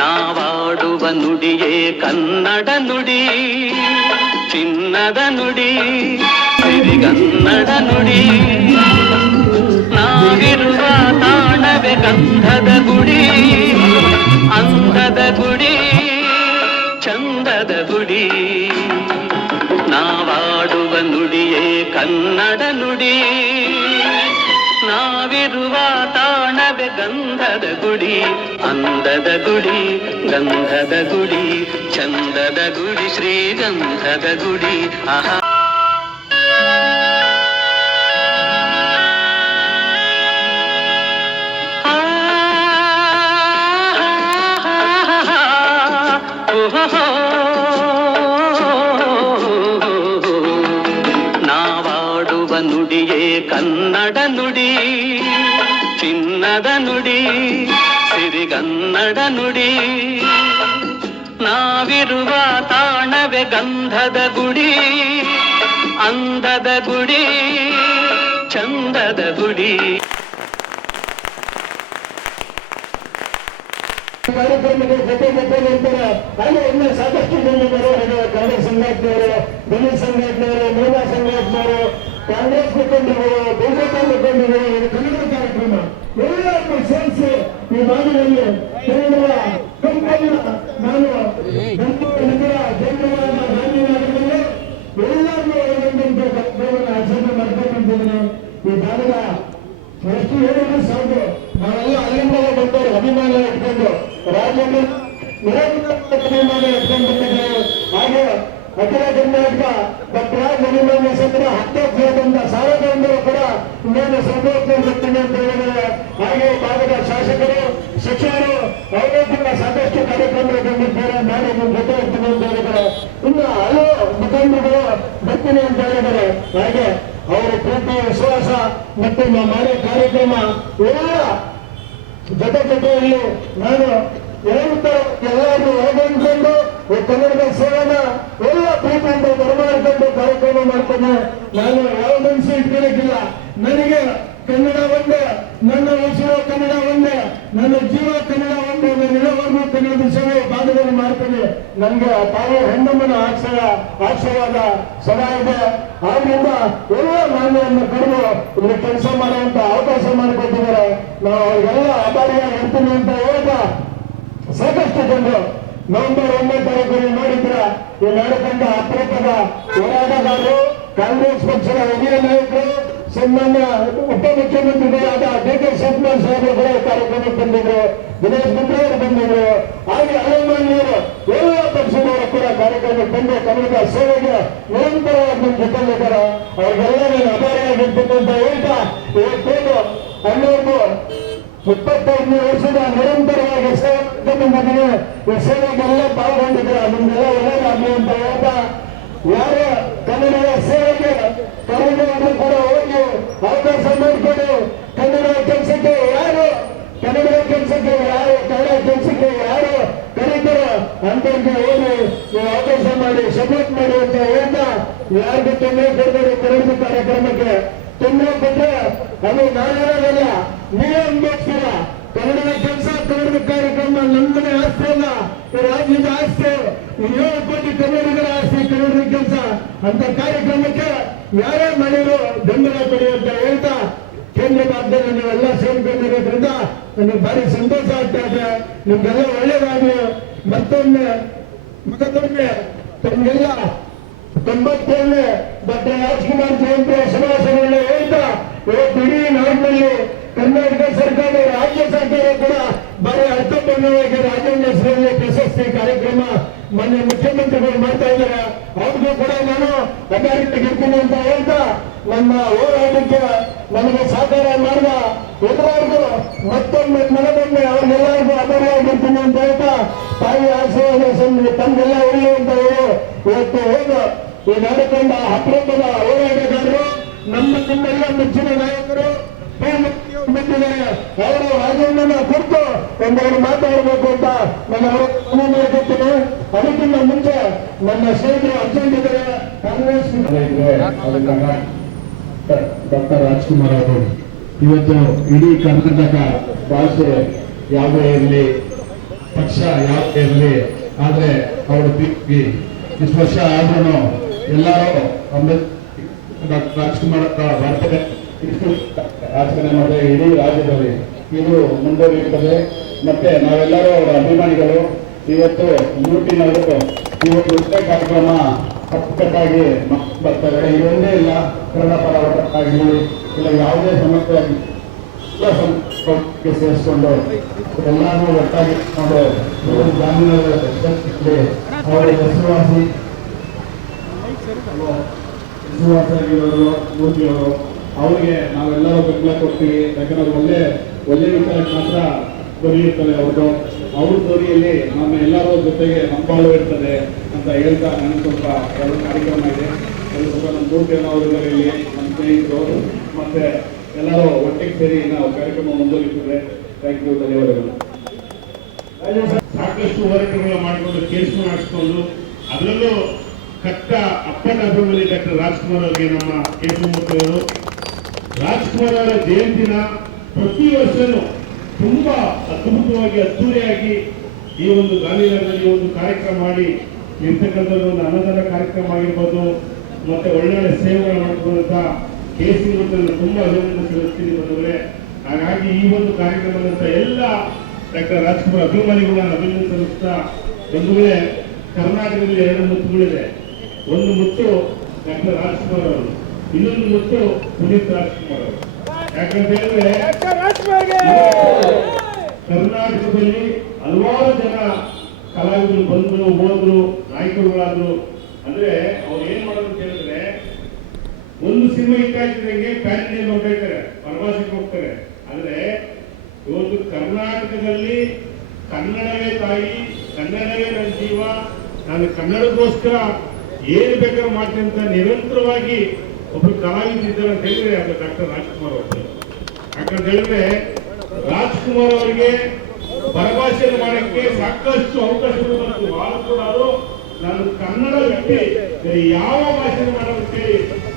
ನಾವಾಡುವ ನುಡಿಯೇ ಕನ್ನಡ ನುಡಿ, ಚಿನ್ನದ ನುಡಿ, ಸಿರಿಗನ್ನಡ ನುಡಿ. ನಾವಿರುವ ತಾಣವೇ ಗಂಧದ ಗುಡಿ, ಅಂದದ ಗುಡಿ, ಚಂದದ ಗುಡಿ. ನಾವಾಡುವ ನುಡಿಯೇ ಕನ್ನಡ ನುಡಿ, ನಾವಿರುವ ತಾಣವೇ ಗಂಧದ ಗುಡಿ, ಅಂದದ ಗುಡಿ, ಗಂಧದ ಗುಡಿ, ಚಂದದ ಗುಡಿ, ಶ್ರೀಗಂಧದ ಗುಡಿ. ಆಹಾ ನಾವಾಡುವ ನುಡಿಯೇ ಕನ್ನಡ ನುಡಿ, ಚಿನ್ನದ ನುಡಿ, ಸಿರಿಗನ್ನಡ ನುಡಿ. ನಾವಿರುವ ತಾಣವೇ ಗಂಧದ ಗುಡಿ, ಅಂದದ ಗುಡಿ, ಚಂದದ ಗುಡಿ. ಕಾರ್ಯಕ್ರಮಕ್ಕೆ ಜೊತೆ ನಂತರ ಹಾಗೆ ಇನ್ನು ಸಾಕಷ್ಟು ಜನರು ಕನ್ನಡ ಸಂಘಟನೆಯವರು, ದಲಿತ ಸಂಘಟನೆಯವರು, ಮಹಿಳಾ ಸಂಘಟನೆಯವರು, ಕಾಂಗ್ರೆಸ್ ಮುಖಂಡರು, ಬಿಜೆಪಿ ಮುಖಂಡರು, ಕನ್ನಡ ಕಾರ್ಯಕ್ರಮ ಎಲ್ಲರನ್ನು ಸೇರಿಸಿ ಈ ನಾಡಿನಲ್ಲಿ ಕನ್ನಡ ಕಂಪನಿಯ ನಾನು ನಗರ ಜಯಪ್ರಕಾಶ ಗಾಂಧಿನಗರದಲ್ಲಿ ಎಲ್ಲರನ್ನೂ ಒಳಗೊಂಡಂತೆ ಕಾರ್ಯಕ್ರಮವನ್ನು ಆಚರಣೆ ಮಾಡ್ಬೇಕಂತಿದ್ದೀನಿ. ಈ ಭಾಗದ ಎಷ್ಟು ಹೇಳಿದ್ರು ಸಾಕು, ನಾವೆಲ್ಲ ಅಲ್ಲಿಂದ ಬಂದವರು ಅಭಿಮಾನ ಇಟ್ಕೊಂಡು ರಾಜ್ಯದ ನಿರಂತರ ಅಭಿಮಾನ ಇಟ್ಕೊಂಡು ಬಂದಿದ್ದಾರೆ. ಹಾಗೆ ಅಖಿಲ ಕರ್ನಾಟಕ ಡಾಕ್ಟರ್ ಮಣಿಮಂಗ ಸತ್ರ ಹತ್ತೊಂಬ ಸಾರ್ವಜನಿಕರು ಕೂಡ ಇನ್ನೇನು ಸಂಬೋಧನೆ ಬರ್ತೀನಿ ಅಂತ ಹೇಳಿದ್ದಾರೆ. ಹಾಗೆ ಭಾಗದ ಶಾಸಕರು, ಶಿಕ್ಷಕರು ಅವರೇ ಕೂಡ ಸಾಕಷ್ಟು ಕಾರ್ಯಕ್ರಮಗಳು ಬಂದಿದ್ದಾರೆ. ನಾನು ನಿಮ್ಮ ಜೊತೆ ಇರ್ತೀನಿ ಅಂತ ಹೇಳಿದ್ದಾರೆ. ಇನ್ನು ಹಲವು ಮುಖಂಡರುಗಳು ಬರ್ತೀನಿ ಅಂತ ಹೇಳಿದ್ದಾರೆ. ಹಾಗೆ ಅವರ ಪ್ರೀತಿ, ವಿಶ್ವಾಸ ಮತ್ತು ಮಾಡೋ ಕಾರ್ಯಕ್ರಮ ಎಲ್ಲ ಜೊತೆಯಲ್ಲಿ ನಾನು ಎಲ್ಲರೂ ಒಳಗೊಂಡು ಕನ್ನಡದ ಸೇವೆನ ಎಲ್ಲ ಪ್ರೀತಿಯಿಂದ ಬರಮಾಡ್ಕೊಂಡು ಕಾರ್ಯಕ್ರಮ ಮಾಡ್ತೇನೆ. ನಾನು ಯಾವ ಮನಸ್ಸು ಇಟ್ಕೊಳ್ಳೋಕ್ಕಿಲ್ಲ. ನನಗೆ ಕನ್ನಡ ಒಂದೇ, ನನ್ನ ಉಸಿರು ಕನ್ನಡ ಒಂದೇ, ನನ್ನ ಜೀವ ಕನ್ನಡ ಒಂದೇ. ನಾನು ಇರೋವರೆಗೂ ಕನ್ನಡದ ಸೇವೆ ಭಾಗದಲ್ಲಿ ಮಾಡ್ತೇನೆ. ನನಗೆ ತಾವು ಹೆಣ್ಣಮ್ಮನ ಆಶೀರ್ವಾದ ಸದಾ ಇದೆ. ಆದ್ರಿಂದ ಎಲ್ಲ ಮಾನ್ಯವನ್ನು ಕರೆದು ಇಲ್ಲಿ ಕೆಲಸ ಮಾಡುವಂತ ಅವಕಾಶ ಮಾಡಿಕೊಟ್ಟಿದ್ದಾರೆ. ನಾವು ಅವ್ರಿಗೆಲ್ಲ ಆಭಾರಿಯಾಗಿ ಇರ್ತೀನಿ ಅಂತ ಹೇಳ್ತಾ ಸಾಕಷ್ಟು ಜನರು ನವೆಂಬರ್ 9 ಮಾಡಿದ್ರ ಈ ನಾಡಕಂಡ ಅಪರೂಪದ ಹೋರಾಟಗಾರರು, ಕಾಂಗ್ರೆಸ್ ಪಕ್ಷದ ಹಿರಿಯ ನಾಯಕರು, ಸನ್ಮಾನ್ಯ ಉಪಮುಖ್ಯಮಂತ್ರಿಗಳಾದ ಡಿ.ಕೆ. ಶಿವಕುಮಾರ್ ಸಾಹೇಬರು ಕೂಡ ಕಾರ್ಯಕ್ರಮಕ್ಕೆ ಬಂದಿದ್ರು, ದಿನೇಶ್ ಗುಂಡೂರಾವ್ ಬಂದಿದ್ರು. ಹಾಗೆ ಹಲವು ಮಾನ್ಯರು ಎಲ್ಲ ಪಕ್ಷದವರು ಕೂಡ ಕಾರ್ಯಕ್ರಮಕ್ಕೆ ಬಂದು ಕನ್ನಡದ ಸೇವೆಗೆ ನಿರಂತರವಾಗಿ ನಮ್ಮ ಜೊತೆಲಿದ್ದಾರೆ. ಅವ್ರಿಗೆಲ್ಲ ನಾನು ಆಭಾರಿಯಾಗಿರ್ತೀನಿ ಅಂತ ಹೇಳ್ತಾ ಇವತ್ತೇನು 25 ವರ್ಷದ ನಿರಂತರವಾಗಿ ಸೇವೆ ಬಂದಿದ್ದೀನಿ. ಈ ಸೇವೆಗೆಲ್ಲ ಪಾಲ್ಗೊಂಡಿದ್ದೀರ, ನಿಮ್ಗೆಲ್ಲ ಒಳ್ಳೆಯದಾಗಲಿ ಅಂತ ಹೇಳ್ತಾ ಯಾರು ಕನ್ನಡದ ಸೇವೆಗೆ ಕನ್ನಡವನ್ನು ಕೂಡ ಹೋಗಿ ಅವಕಾಶ ಮಾಡಿಕೊಂಡು ಕನ್ನಡ ಕೆಲಸಕ್ಕೆ ಯಾರು ಕನ್ನಡ ಕೆಲಸಕ್ಕೆ ಯಾರು ಕರೀತಾರೋ ಅಂತವ್ರಿಗೆ ಹೋಗಿ ನೀವು ಅವಕಾಶ ಮಾಡಿ ಸಪೋರ್ಟ್ ಮಾಡಿ ಅಂತ ಹೇಳ್ತಾ ಯಾರಿಗೂ ತೊಂದರೆ ಕೊಡಬೇಡಿ. ಕನ್ನಡದ ಕಾರ್ಯಕ್ರಮಕ್ಕೆ ತೊಂದರೆ ಕೊಟ್ಟರೆ ಅದು ನಾನೇನಲ್ಲ, ನೀವೇ ಅನ್ಭವಿಸ್ತೀರ. ಕನ್ನಡದ ಕೆಲಸ, ಕನ್ನಡದ ಕಾರ್ಯಕ್ರಮ ನಮ್ಮನೆ ಆಸ್ತಿ ಅಲ್ಲ, ಈ ರಾಜ್ಯದ ಆಸ್ತಿ, 7 ಕೋಟಿ ಕನ್ನಡಿಗರ ಆಸ್ತಿ ಕನ್ನಡದ ಕೆಲಸ. ಅಂತ ಕಾರ್ಯಕ್ರಮಕ್ಕೆ ಯಾರೇ ಮಾಡಿದ್ರು ಬೆಂಬಲ ಕೊಡಿ ಅಂತ ಹೇಳ್ತಾ ಕೇಂದ್ರ ಭಾಗದಲ್ಲಿ ನೀವೆಲ್ಲ ಸೇರ್ಕೊಂಡಿರೋದ್ರಿಂದ ನನಗೆ ಭಾರಿ ಸಂತೋಷ ಆಗ್ತಾ ಇದೆ. ನಿಮ್ಗೆಲ್ಲ ಒಳ್ಳೇದಾಗಲಿ. ಮತ್ತೊಮ್ಮೆ ತಮ್ಗೆಲ್ಲ 97ನೇ ಡಾಕ್ಟರ್ ರಾಜ್ಕುಮಾರ್ ಜಯಂತಿ ಶುಭಾಶಯಗಳನ್ನ ಹೇಳ್ತಾ ಇವತ್ತು ಇಡೀ ನಾಡಿನಲ್ಲಿ ಕರ್ನಾಟಕ ಸರ್ಕಾರ, ರಾಜ್ಯ ಸರ್ಕಾರ ಕೂಡ ಭಾರಿ ಅರ್ಥಪೂರ್ಣವಾಗಿ ರಾಜ್ಯಾಂಗ ಹೆಸರಲ್ಲಿ ಪ್ರಶಸ್ತಿ ಕಾರ್ಯಕ್ರಮ ಮೊನ್ನೆ ಮುಖ್ಯಮಂತ್ರಿಗಳು ಮಾಡ್ತಾ ಇದ್ದಾರೆ. ಅವ್ರಿಗೂ ಕೂಡ ನಾನು ಅಧಿಕಾರಿಗಿರ್ತೀನಿ ಅಂತ ಹೇಳ್ತಾ ನಮ್ಮ ಹೋರಾಟಕ್ಕೆ ನನಗೆ ಸಹಕಾರ ಮಾಡಿದ ಎಲ್ಲರಿಗೂ ಮತ್ತೊಮ್ಮೆ ಮನದೊಮ್ಮೆ ಅವ್ರಿಗೆಲ್ಲರಿಗೂ ಅಭಾರಿಯಾಗಿರ್ತೀನಿ ಅಂತ ಹೇಳ್ತಾ ತಾಯಿ ಆಶೀರ್ವಾದ ತಮ್ಗೆಲ್ಲ ಇರಲಿ ಅಂತ ಹೇಳಿ ಇವತ್ತು ಹೋದ ಈ ನಾಡಕಂಡ ಅಪರೂಪದ ಹೋರಾಟಗಾರರು, ನಿಮ್ಮೆಲ್ಲ ಮೆಚ್ಚಿನ ನಾಯಕರು ಬಂದಿದ್ದಾರೆ. ಅವರು ರಾಜಣ್ಣನ ಕುರಿತು ಒಂದೆರಡು ಮಾತಾಡಬೇಕು ಅಂತ ನಾನು ಅವರ ಮಾಡ್ಕೊತೀನಿ. ಅದಕ್ಕಿಂತ ಮುಂಚೆ ನನ್ನ ಸ್ನೇಹಿತರು ಅರ್ಜೆಂಟ್ ಇದ್ದಾರೆ. ಕಾಂಗ್ರೆಸ್ ಡಾಕ್ಟರ್ ರಾಜ್ಕುಮಾರ್ ಅವರು ಇವತ್ತು ಇಡೀ ಕರ್ನಾಟಕ ಭಾಷೆ ಯಾವುದೇ ಇರಲಿ, ಪಕ್ಷ ಯಾವುದೇ ಇರಲಿ, ಆದರೆ ಅವರು ಇಷ್ಟು ವರ್ಷ ಆದ್ರೂ ಎಲ್ಲರೂ ಡಾಕ್ಟರ್ ರಾಜ್ಕುಮಾರ್ ಬರ್ತಡೆ ಆಚರಣೆ ಮಾಡಿದ್ರೆ ಇಡೀ ರಾಜ್ಯದಲ್ಲಿ ಇದು ಮುಂದುವರಿಯುತ್ತದೆ. ಮತ್ತೆ ನಾವೆಲ್ಲರೂ ಅವರ ಅಭಿಮಾನಿಗಳು. ಇವತ್ತು ಯೂಟಿನವರು ಇವತ್ತು ಉತ್ತರ ಕಾರ್ಯಕ್ರಮ ಅಚ್ಚುಕಟ್ಟಾಗಿ ಬರ್ತಾರೆ. ಇದೊಂದೇ ಇಲ್ಲ, ಕನ್ನಡ ಪರವಾಗಲಿ ಇಲ್ಲ ಯಾವುದೇ ಸಮಸ್ಯೆ ಆಗಲಿ ಎಲ್ಲ ಸಮಸ್ಯೆ ಸೇರಿಸ್ಕೊಂಡು ಎಲ್ಲರೂ ಒಟ್ಟಾಗಿ ಗ್ರಾಮೀಣ ಅವರ ಹೆಸರುವಾಸಿ ಆಗಿರೋರು ಮೂರ್ತಿಯವರು ಅವರಿಗೆ ನಾವೆಲ್ಲರೂ ಬೆಂಬಲ ಕೊಡ್ತೀವಿ. ಯಾಕಂದ್ರೆ ಒಳ್ಳೆ ವಿಚಾರಕ್ಕೆ ಮಾತ್ರ ದೊರೆಯುತ್ತದೆ ಅವ್ರದ್ದು. ಅವ್ರ ದೊರೆಯಲ್ಲಿ ನಮ್ಮ ಎಲ್ಲರೂ ಜೊತೆಗೆ ನಂಬಾಳು ಇರ್ತದೆ ಅಂತ ಹೇಳ್ತಾ ನನಗೆ ಸ್ವಲ್ಪ ಎರಡು ಕಾರ್ಯಕ್ರಮ ಇದೆ. ಅದು ಸ್ವಲ್ಪ ನಮ್ಮ ಮೂರ್ತಿಯವರಲ್ಲಿ ನಮ್ಮ ಸ್ನೇಹಿತರು ಮತ್ತೆ ಎಲ್ಲರೂ ಒಟ್ಟಿಗೆ ಸೇರಿ ನಾವು ಕಾರ್ಯಕ್ರಮ ಮುಂದುವರಿಸುತ್ತದೆ. ಥ್ಯಾಂಕ್ ಯು, ಧನ್ಯವಾದಗಳು. ಸಾಕಷ್ಟು ಹೋರಾಟಗಳು ಮಾಡಿಕೊಂಡು ಕೇಸ್ ಮಾಡಿಸ್ಕೊಂಡು ಅದರಲ್ಲೂ ಕಟ್ಟ ಅಪ್ಪಟ ಅಭಿಮಾನಿ ಡಾಕ್ಟರ್ ರಾಜ್ಕುಮಾರ್ ಅವರಿಗೆ ನಮ್ಮ ಕೇಶವಮೂರ್ತಿಯವರು ರಾಜ್ಕುಮಾರ್ ಅವರ ಜಯಂತಿನ ಪ್ರತಿ ವರ್ಷನೂ ತುಂಬಾ ಅದ್ಭುತವಾಗಿ ಅದ್ದೂರಿಯಾಗಿ ಈ ಒಂದು ಗಾಂಧಿನಗರದಲ್ಲಿ ಒಂದು ಕಾರ್ಯಕ್ರಮ ಮಾಡಿ ಇರ್ತಕ್ಕಂಥದ್ದು ಒಂದು ಅನ್ನದಾನ ಕಾರ್ಯಕ್ರಮ ಆಗಿರ್ಬೋದು, ಮತ್ತೆ ಒಳ್ಳೊಳ್ಳೆ ಸೇವೆಗಳು ಮಾಡ್ಕೊಂಡಂತ ಕೇಸರಿಗಳನ್ನು ತುಂಬಾ ಅಭಿನಂದಿಸ್ತೀನಿ ಬಂದವರೇ. ಹಾಗಾಗಿ ಈ ಒಂದು ಕಾರ್ಯಕ್ರಮದಂತ ಎಲ್ಲ ಡಾಕ್ಟರ್ ರಾಜ್ಕುಮಾರ್ ಅಭಿಮಾನಿಗಳನ್ನ ಅಭಿನಂದಿಸ್ತಾ ಬಂಧುಗಳೇ, ಕರ್ನಾಟಕದಲ್ಲಿ ಎರಡು ಮುತ್ತುಗಳಿದೆ. ಒಂದು ಮುತ್ತು ಡಾಕ್ಟರ್ ರಾಜ್ಕುಮಾರ್ ಅವರು, ಇನ್ನೊಂದು ಮುತ್ತು ಪುನೀತ್ ರಾಜ್ಕುಮಾರ್ ಅವರು. ಯಾಕಂತ ಹೇಳಿದ್ರೆ ಕರ್ನಾಟಕದಲ್ಲಿ ಹಲವಾರು ಜನ ಕಲಾವಿದರು ಬಂದ್ರು ಹೋದ್ರು, ನಾಯಕರುಗಳಾದ್ರು. ಅಂದ್ರೆ ಅವ್ರು ಏನ್ ಮಾಡೋದು ಅಂತ ಹೇಳಿದ್ರೆ, ಒಂದು ಸಿನಿಮಾ ಇಟ್ಟಾಕಿದಂಗೆ ಪ್ಯಾನ್ ಹೊರಟಾಯ್ತಾರೆ, ಪ್ರವಾಸಕ್ಕೆ ಹೋಗ್ತಾರೆ. ಆದ್ರೆ ಇವತ್ತು ಕರ್ನಾಟಕದಲ್ಲಿ ಕನ್ನಡವೇ ತಾಯಿ, ಕನ್ನಡವೇ ನನ್ನ ಜೀವ, ನಾನು ಕನ್ನಡಕ್ಕೋಸ್ಕರ ಏನು ಬೇಕಾದ್ರೂ ಮಾಡ್ತೀನಿ ಅಂತ ನಿರಂತರವಾಗಿ ಒಬ್ರು ಕಲಾವಿದಿದ್ದಾರೆ ಅಂತ ಹೇಳಿದ್ರೆ ಅದು ಡಾಕ್ಟರ್ ರಾಜ್ಕುಮಾರ್ ಅವರು. ಯಾಕಂತ ಹೇಳಿದ್ರೆ ರಾಜ್ಕುಮಾರ್ ಅವರಿಗೆ ಪರಭಾಷೆಯನ್ನು ಮಾಡಕ್ಕೆ ಸಾಕಷ್ಟು ಅವಕಾಶಗಳು ಬಂತು. ಆದರೂ ಕೂಡ ಅವರು ನಾನು ಕನ್ನಡ ಬಿಟ್ಟು ಯಾವ ಭಾಷೆ ಮಾಡೋದಕ್ಕೆ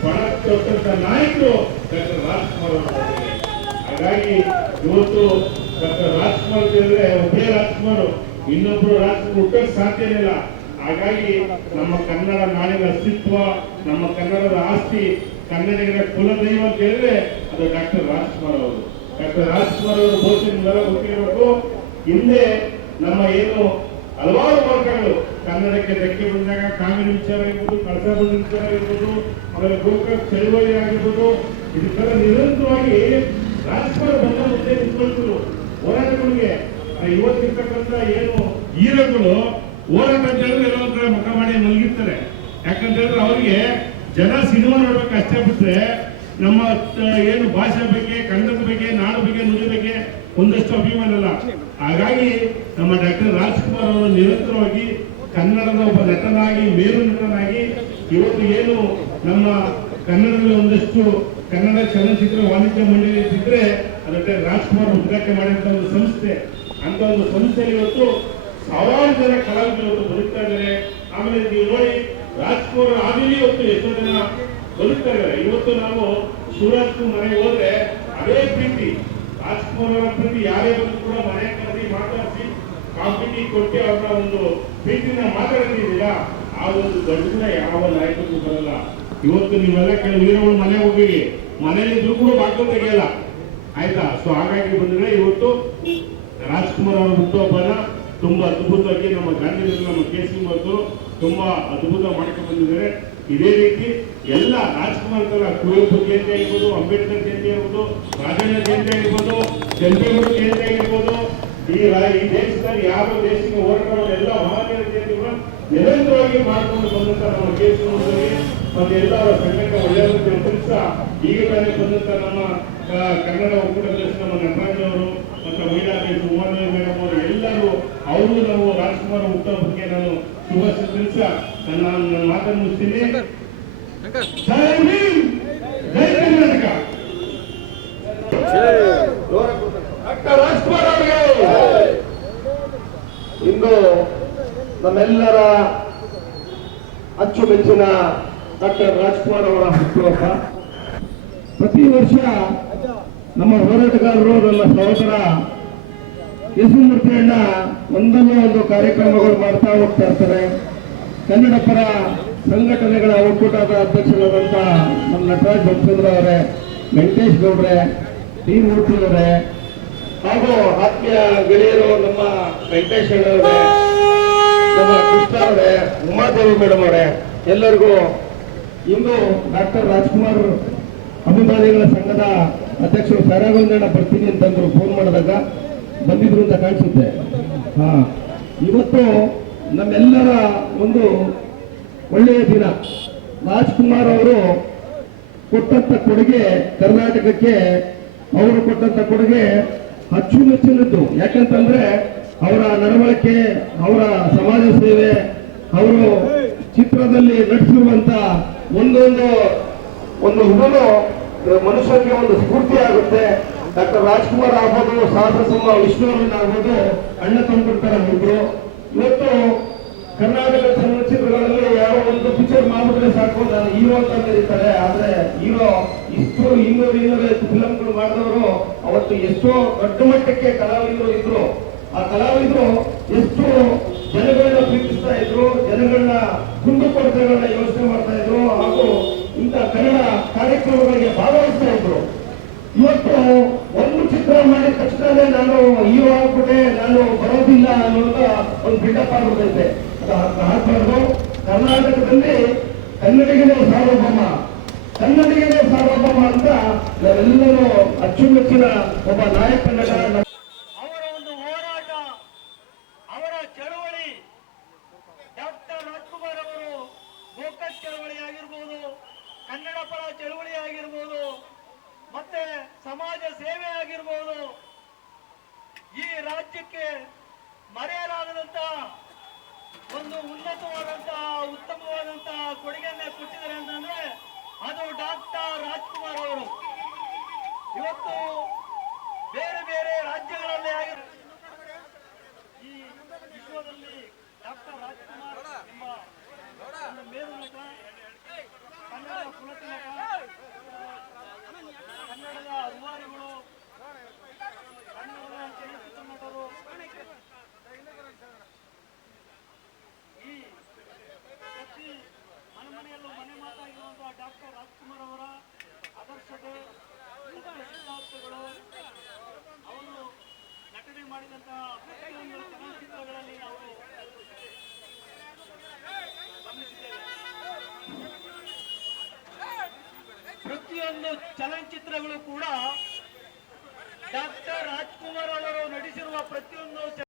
ಬಹಳ ದೊಡ್ಡ ನಾಯಕರು ಡಾಕ್ಟರ್ ರಾಜ್ಕುಮಾರ್ ಅವರು. ಹಾಗಾಗಿ ಇವತ್ತು ಡಾಕ್ಟರ್ ರಾಜ್ಕುಮಾರ್ ಹೇಳಿದ್ರೆ ಒಬ್ಬೇ ರಾಜ್ಕುಮಾರ್, ಇನ್ನೊಬ್ರು ರಾಜ್ಕುಮಾರ್ ಹುಟ್ಟಕ್ಕೆ ಸಾಧ್ಯನೇ ಇಲ್ಲ. ಹಾಗಾಗಿ ನಮ್ಮ ಕನ್ನಡ ನಾಡಿನ ಅಸ್ತಿತ್ವ, ನಮ್ಮ ಕನ್ನಡದ ಆಸ್ತಿ, ಕನ್ನಡಿಗರ ಕುಲದೈವ ಅಂತ ಹೇಳಿದ್ರೆ ಅದು ಡಾಕ್ಟರ್ ರಾಜ್ಕುಮಾರ್ ಅವರು. ಡಾಕ್ಟರ್ ರಾಜ್ಕುಮಾರ್ ಅವರು ಬಹುಶಃ ನಿಮ್ಮೆಲ್ಲ ಗೊತ್ತಿರಬೇಕು, ಹಿಂದೆ ನಮ್ಮ ಏನು ಹಲವಾರು ಹೋರಾಟಗಳು ಕನ್ನಡಕ್ಕೆ ಧಕ್ಕೆ ಬಂದಾಗ ಕಾನೂನು ವಿಚಾರ ಆಗಿರ್ಬೋದು, ಕಳಸ ಬಂದ ವಿಚಾರ ಆಗಿರ್ಬೋದು, ಆಮೇಲೆ ಗೋಕಾಕ್ ಚಳವಳಿ ಆಗಿರ್ಬೋದು, ಇದಕ್ಕೆಲ್ಲ ನಿರಂತರವಾಗಿ ರಾಜ್ಕುಮಾರ್ ಬಂದ ಮುಂದೆ ನಿಂತ್ಕೊಳ್ತಿದ್ರು ಹೋರಾಟಗಳಿಗೆ. ಇವತ್ತಿರ್ತಕ್ಕಂಥ ಏನು ಹೀರೋಗಳು ಹೋರಾಟ ಅಂತ ಹೇಳಿದ್ರೆ ಎಲ್ಲ ಕಡೆ ಮುಖ ಮಾಡಿ ಮಲಗಿರ್ತಾರೆ. ಯಾಕಂತ ಹೇಳಿದ್ರೆ ಅವರಿಗೆ ಜನ ಸಿನಿಮಾ ನೋಡ್ಬೇಕು ಅಷ್ಟೇ ಬಿಟ್ರೆ ನಮ್ಮ ಏನು ಭಾಷೆ ಬಗ್ಗೆ, ಕನ್ನಡದ ಬಗ್ಗೆ, ನಾಡು ಬಗ್ಗೆ, ನುಡಿ ಬಗ್ಗೆ ಒಂದಷ್ಟು ಅಭಿಮಾನ ಅಲ್ಲ. ಹಾಗಾಗಿ ನಮ್ಮ ಡಾಕ್ಟರ್ ರಾಜ್ಕುಮಾರ್ ಅವರು ನಿರಂತರವಾಗಿ ಕನ್ನಡದ ಒಬ್ಬ ನಟನಾಗಿ, ಮೇರು ನಟನಾಗಿ ಇವತ್ತು ಏನು ನಮ್ಮ ಕನ್ನಡದಲ್ಲಿ ಒಂದಷ್ಟು ಕನ್ನಡ ಚಲನಚಿತ್ರ ವಾಣಿಜ್ಯ ಮಂಡಳಿ ಇದ್ರೆ ಅದಕ್ಕೆ ರಾಜ್ಕುಮಾರ್ ಉದ್ಘಾಟನೆ ಮಾಡಿದಂತ ಒಂದು ಸಂಸ್ಥೆ. ಅಂತ ಒಂದು ಸಂಸ್ಥೆಯಲ್ಲಿ ಇವತ್ತು ಸಾವಿರಾರು ಜನ ಕಲಾವಿದರು ಇವತ್ತು ಬದುಕ್ತಾ ಇದ್ದಾರೆ. ಆಮೇಲೆ ನೀವು ನೋಡಿ ರಾಜ್ಕುಮಾರ್ ಆಮೇಲೆ ಇವತ್ತು ಎಷ್ಟೋ ಜನ ಬದುಕ್ತಾ ಇದ್ದಾರೆ. ಇವತ್ತು ನಾವು ಶಿವರಾಜ್ ಮನೆಗೆ ಹೋದ್ರೆ ಅದೇ ಪ್ರೀತಿ, ರಾಜ್ಕುಮಾರ್ ಅವರ ಪ್ರೀತಿ ಯಾರೇ ಬಂದು ಕೂಡ ಮನೆ ಕರೆದಿ ಮಾತಾಡಿಸಿ ಕಾಫಿ ಟೀ ಕೊಟ್ಟು ಅವರ ಒಂದು ಪ್ರೀತಿನ ಮಾತಾಡ್ತಿದ್ದೀರಾ, ಆ ಒಂದು ದೊಡ್ಡ ಯಾವ ನಾಯಕರಿಗೂ ಬರಲ್ಲ. ಇವತ್ತು ನೀವೆಲ್ಲ ಕೆಲವು ವೀರಗಳು ಮನೆ ಹೋಗಿ ಮನೆಯಲ್ಲಿದ್ರು ಕೂಡ ಬಾಗಿಲು ತೆಗೆಯಲ್ಲ, ಆಯ್ತಾ? ಸೊ ಹಾಗಾಗಿ ಬಂದ್ರೆ ಇವತ್ತು ರಾಜ್ಕುಮಾರ್ ಅವರ ಹುಟ್ಟುಹಬ್ಬನ ತುಂಬಾ ಅದ್ಭುತವಾಗಿ ನಮ್ಮ ಗಾಂಧಿನಗರ, ನಮ್ಮ ಕೇಸರಿ ತುಂಬಾ ಅದ್ಭುತ ಮಾಡ್ಕೊಂಡು ಬಂದಿದ್ದಾರೆ. ಇದೇ ರೀತಿ ಎಲ್ಲ ರಾಜ್ಕುಮಾರ್ ತರ ಕುವೆಂಪು ಜಯಂತಿ ಆಗಿರ್ಬೋದು, ಅಂಬೇಡ್ಕರ್ ಜಯಂತಿ ಆಗಿರ್ಬೋದು, ರಾಜಣ್ಣ ಜಯಂತಿ ಆಗಿರ್ಬೋದು, ಕೆಂಪೇಗೌಡ ಜಯಂತಿ ಆಗಿರ್ಬೋದು, ಈ ದೇಶದಲ್ಲಿ ಯಾವ ದೇಶಕ್ಕೆ ಹೋರಾಟ ಎಲ್ಲ ಮಹಾಜನ ಜಯಂತಿಗಳು ನಿರಂತರವಾಗಿ ಮಾಡಿಕೊಂಡು ಬಂದಂತ ನಮ್ಮ ಕೇಸರಿ ಮತ್ತೆ ಎಲ್ಲ ಅವರ ಸಂಘಟನೆ ಒಳ್ಳೆಯ ಕೆಲಸ. ಈಗ ತಾನೇ ಬಂದಂತ ನಮ್ಮ ಕನ್ನಡ ಒಕ್ಕೂಟ ನಮ್ಮ ನಟರಾಜ್ ಅವರು ಮತ್ತೆ ಮಹಿಳಾ ಉಮಾದೇವಿ ಮೇಡಮ್ ಅವರು ಎಲ್ಲರೂ ಅವರು ನಾವು ರಾಜ್ಕುಮಾರ್ ಹುಟ್ಟುಹಬ್ಬಕ್ಕೆ ನಾನು ಶುಭಾಶಯ ತಿಳಿಸ ನನ್ನ ಮಾತನ್ನು ಮುಗಿಸ್ತೀನಿ. ಜೈ ಭೀಮ್, ಜೈ ಕರ್ನಾಟಕ. ಡಾಕ್ಟರ್ ರಾಜ್ಕುಮಾರ್ ಅವರಿಗೆ ಇಂದು ನಮ್ಮೆಲ್ಲರ ಅಚ್ಚುಮೆಚ್ಚಿನ ಡಾಕ್ಟರ್ ರಾಜ್ಕುಮಾರ್ ಅವರ ಹುಟ್ಟುಹಬ್ಬ. ಪ್ರತಿ ವರ್ಷ ನಮ್ಮ ಹೋರಾಟಗಾರರು ನನ್ನ ಸಹೋದರ ಯೇಸುಮೂರ್ತಿಯಣ್ಣ ಒಂದಲ್ಲ ಒಂದು ಕಾರ್ಯಕ್ರಮಗಳು ಮಾಡ್ತಾ ಹೋಗ್ತಾ ಇರ್ತಾರೆ. ಕನ್ನಡ ಪರ ಸಂಘಟನೆಗಳ ಒಕ್ಕೂಟದ ಅಧ್ಯಕ್ಷರಾದಂಥ ನಮ್ಮ ನಟರಾಜ್ ಭಕ್ತೇಂದ್ರ ಅವರೇ, ವೆಂಕಟೇಶ್ ಗೌಡ್ರೆ, ಟಿ ಮೂರ್ತಿ ಅವರೇ, ಹಾಗೂ ಆತ್ಮೀಯ ಗೆಳೆಯರು ನಮ್ಮ ವೆಂಕಟೇಶ್ ಅವರೇ, ನಮ್ಮ ಕೃಷ್ಣ ಅವರೇ, ಉಮಾದೇವಿ ಮೇಡಮ್ ಅವರೇ, ಎಲ್ಲರಿಗೂ ಇಂದು ಡಾಕ್ಟರ್ ರಾಜ್ಕುಮಾರ್ ಅಭಿಮಾನಿಗಳ ಸಂಘದ ಅಧ್ಯಕ್ಷರು ಸಾರಾಗೊಂದಣ್ಣ ಬರ್ತೀನಿ ಅಂತಂದ್ರು. ಫೋನ್ ಮಾಡಿದಾಗ ಬಂದಿದ್ರು ಅಂತ ಕಾಣಿಸುತ್ತೆ. ಇವತ್ತು ನಮ್ಮೆಲ್ಲರ ಒಂದು ಒಳ್ಳೆಯ ದಿನ. ರಾಜ್ಕುಮಾರ್ ಅವರು ಕೊಟ್ಟಂತ ಕೊಡುಗೆ ಕರ್ನಾಟಕಕ್ಕೆ, ಅವರು ಕೊಟ್ಟಂತ ಕೊಡುಗೆ ಅಚ್ಚುಮೆಚ್ಚಿನದ್ದು. ಯಾಕಂತಂದ್ರೆ ಅವರ ನಡವಳಿಕೆ, ಅವರ ಸಮಾಜ ಸೇವೆ, ಅವರು ಚಿತ್ರದಲ್ಲಿ ನಟಿಸಿರುವಂತ ಒಂದೊಂದು ಹುಡುಗರು ಮನುಷ್ಯರಿಗೆ ಒಂದು ಸ್ಫೂರ್ತಿ ಆಗುತ್ತೆ. ಡಾಕ್ಟರ್ ರಾಜ್ಕುಮಾರ್ ಆಗ್ಬೋದು, ಸಾಹಸ ವಿಷ್ಣುವರ್ಧನ್ ಆಗ್ಬೋದು, ಅಣ್ಣ ತಮ್ಮಂತರ ಇದ್ರು. ಇವತ್ತು ಕರ್ನಾಟಕ ಚಲನಚಿತ್ರಗಳಲ್ಲಿ ಯಾವ ಒಂದು ಪಿಕ್ಚರ್ ಮಾಡಿದ್ರೆ ಸಾಕು ನಾನು ಹೀರೋ ಅಂತ ಕರೀತಾರೆ. ಆದ್ರೆ ಹೀರೋ ಇಷ್ಟು 200-250 ಫಿಲಂಗಳು ಮಾಡಿದವರು ಅವತ್ತು ಎಷ್ಟೋ ದೊಡ್ಡ ಮಟ್ಟಕ್ಕೆ ಕಲಾವಿದರು ಇದ್ರು. ಆ ಕಲಾವಿದರು ಎಷ್ಟು ಜನಗಳನ್ನ ಪ್ರೀತಿಸ್ತಾ ಇದ್ರು, ಜನಗಳನ್ನ ಕುಂದುಕೊರತೆಗಳನ್ನ ಯೋಚನೆ ಮಾಡ್ತಾ ಇದ್ರು, ಹಾಗೂ ಇಂಥ ಕನ್ನಡ ಕಾರ್ಯಕ್ರಮಗಳಿಗೆ ಭಾಗವಹಿಸ್ತಾ ಇದ್ರು. ಇವತ್ತು ಒಂದು ಚಿತ್ರ ಮಾಡಿದ ತಕ್ಷಣವೇ ನಾನು ಹೀರೋ ಆಗ್ಬಿಟ್ಟೆ, ನಾನು ಬರೋದಿಲ್ಲ ಅನ್ನೋದ ಒಂದು ಬಿಲ್ಡಪ್ ಆಗ್ಬಿಟ್ಟೈತೆ. ಅದು ಆಗ್ಬಾರ್ದು. ಕರ್ನಾಟಕದಲ್ಲಿ ಕನ್ನಡಿಗನೇ ಸಾರ್ವಭೌಮ, ಕನ್ನಡಿಗನೇ ಸಾರ್ವಭೌಮ ಅಂತ ನಾವೆಲ್ಲರೂ ಅಚ್ಚುಮೆಚ್ಚಿನ ಒಬ್ಬ ನಾಯಕ ನಟ. ಅವರ ಒಂದು ಹೋರಾಟ, ಅವರ ಚಳವಳಿ, ಡಾಕ್ಟರ್ ರಾಜ್ಕುಮಾರ್ ಅವರು ಗೋಕಾಕ್ ಚಳವಳಿ ಆಗಿರ್ಬೋದು, ಕನ್ನಡ ಪರ ಚಳವಳಿ ಆಗಿರ್ಬೋದು, ಮತ್ತೆ ಸಮಾಜ ಸೇವೆ ಆಗಿರ್ಬೋದು, ಈ ರಾಜ್ಯಕ್ಕೆ ಮರೆಯಲಾಗದಂತಹ ಒಂದು ಉನ್ನತವಾದಂತಹ ಉತ್ತಮವಾದಂತಹ ಕೊಡುಗೆಯನ್ನ ಕೊಟ್ಟಿದ್ದಾರೆ ಅಂತಂದ್ರೆ ಅದು ಡಾಕ್ಟರ್ ರಾಜ್ಕುಮಾರ್ ಅವರು. ಇವತ್ತು ಬೇರೆ ಬೇರೆ ರಾಜ್ಯಗಳಲ್ಲಿ ಈ ವಿಶ್ವದಲ್ಲಿ ಡಾಕ್ಟರ್ ರಾಜ್ಕುಮಾರ್ ಎಂಬ ಒಂದು ಮೇರು ನಟ, ಕನ್ನಡ ಕುಲತಿಲಕ, ಕನ್ನಡದ ಅಭಿಮಾನಿಗಳು, ಕನ್ನಡದ ಚಲನಚಿತ್ರ ನಟರು, ಈ ಪ್ರತಿ ಮನೆಯಲ್ಲೂ ಮನೆ ಮಾತಾಗಿರುವಂತಹ ಡಾಕ್ಟರ್ ರಾಜ್ಕುಮಾರ್ ಅವರ ಆದರ್ಶತೆ, ಸಿದ್ಧಾಂತಗಳು, ಅವರು ನಟನೆ ಮಾಡಿದಂತಹ ಪ್ರತಿಯೊಂದು ಚಲನಚಿತ್ರಗಳಲ್ಲಿ ನಾವು ಗಮನಿಸಿದ್ದೇವೆ. ಪ್ರತಿಯೊಂದು ಚಲನಚಿತ್ರಗಳು ಕೂಡ ಡಾಕ್ಟರ್ ರಾಜ್ಕುಮಾರ್ ಅವರು ನಟಿಸಿರುವ ಪ್ರತಿಯೊಂದು